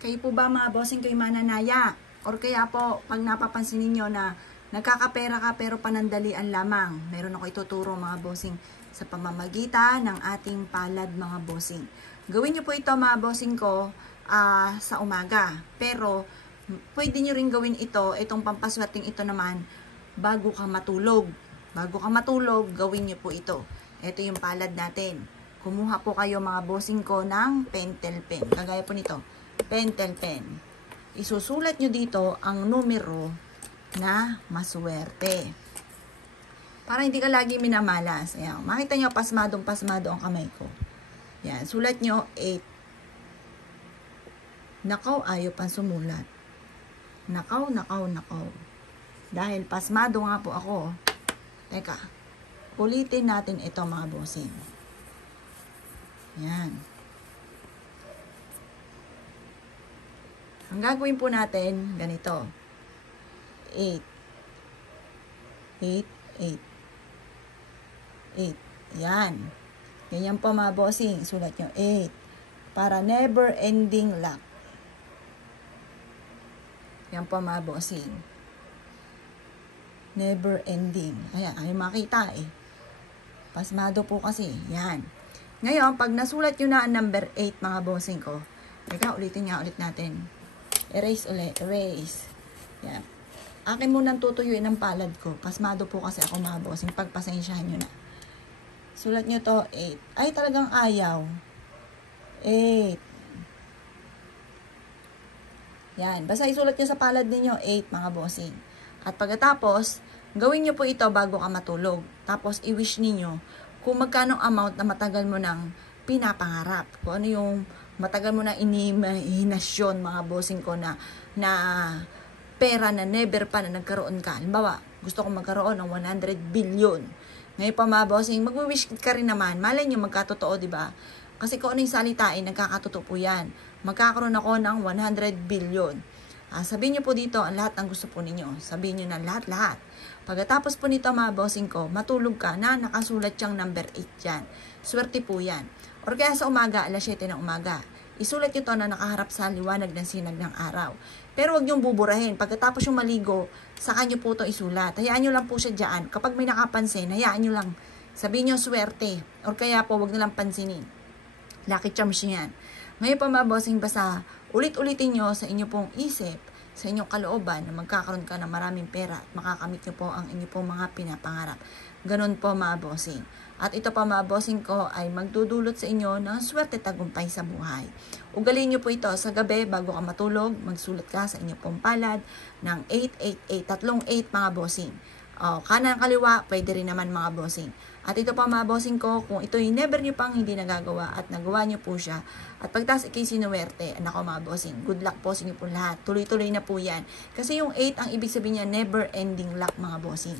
Kayo po ba mga bossing ko'y mananaya? Or kaya po, pag napapansin ninyo na nagkakapera ka pero panandalian lamang, meron ako ituturo mga bossing sa pamamagitan ng ating palad mga bossing. Gawin nyo po ito mga bossing ko sa umaga. Pero pwede nyo rin gawin ito, itong pampaswerteng ito naman, bago ka matulog. Bago ka matulog, gawin nyo po ito. Ito yung palad natin. Kumuha po kayo mga bossing ko ng pentel pen. Kagaya po nito. Pentel pen. Isusulat nyo dito ang numero na maswerte. Para hindi ka lagi minamalas. Ayan. Makita nyo, pasmadong pasmado ang kamay ko. Yan. Sulat nyo 8. Nakaw, ayaw pang sumulat. Nakaw, nakaw, nakaw. Dahil pasmado nga po ako. Teka. Ulitin natin ito mga bossing. Yan. Ang gagawin po natin, ganito. 8. 8, 8. 8. Yan. Ganyan po mga bossing. Sulat nyo 8. Para never ending luck. Yan po mga bossing. Never ending. Ayan, ay makita eh. Pasmado po kasi. Yan. Ngayon, pag nasulat nyo na ang number 8 mga bossing ko, teka, ulitin nga ulit natin. Erase ulit. Erase. Yan. Akin munang tutuyuin ang palad ko. Pasmado po kasi ako mga bossing. Pagpasensyahan nyo na. Sulat nyo to 8. Ay, talagang ayaw. 8. Yan. Basta isulat nyo sa palad ninyo 8 mga bossing. At pagkatapos, gawin nyo po ito bago ka matulog. Tapos, i-wish ninyo kung magkano amount na matagal mo nang pinapangarap. Kung ano yung matagal mo na inimahinasyon mga bossing ko na pera na never pa na nagkaroon ka. Halimbawa, gusto kong magkaroon ng 100 billion. Ngayon pa mga bossing, mag-wish ka rin naman. Malay nyo magkatotoo, di ba? Kasi kung ano yung salitain, nagkakatotoo po yan. Magkakaroon ako ng 100 billion. Sabihin nyo po dito ang lahat ng gusto po ninyo. Sabihin nyo na lahat-lahat. Pagkatapos po nito mga bossing ko, matulog ka na nakasulat siyang number 8 dyan. Swerte po yan. Or kaya sa umaga, alas 7 ng umaga. Isulat nyo to na nakaharap sa liwanag ng sinag ng araw. Pero huwag nyong buburahin. Pagkatapos yung maligo, saka nyo po ito isulat. Hayaan nyo lang po siya dyan. Kapag may nakapansin, hayaan nyo lang. Sabihin nyo swerte. Or kaya po, huwag nilang pansinin. Lucky charms nyo yan. Ngayon pa mga bossing, basta ulit-ulitin nyo sa inyo pong isip, sa inyong kalooban na magkakaroon ka ng maraming pera at makakamit nyo po ang inyo pong mga pinapangarap. Ganun po mga bossing. At ito pa mga bossing ko ay magdudulot sa inyo ng swerte tagumpay sa buhay. Ugalin nyo po ito sa gabi bago ka matulog, magsulat ka sa inyong pong palad ng 888, tatlong 8 mga bossing. Kanan kaliwa, pwede rin naman mga bossing. At ito pa mga bossing ko, kung ito yung never nyo pang hindi nagagawa at nagawa nyo po siya, at pagtas ikay sinuwerte, anak ko mga bossing, good luck po sa inyo po lahat. Tuloy-tuloy na po yan. Kasi yung 8, ang ibig sabihin niya, never ending luck mga bossing.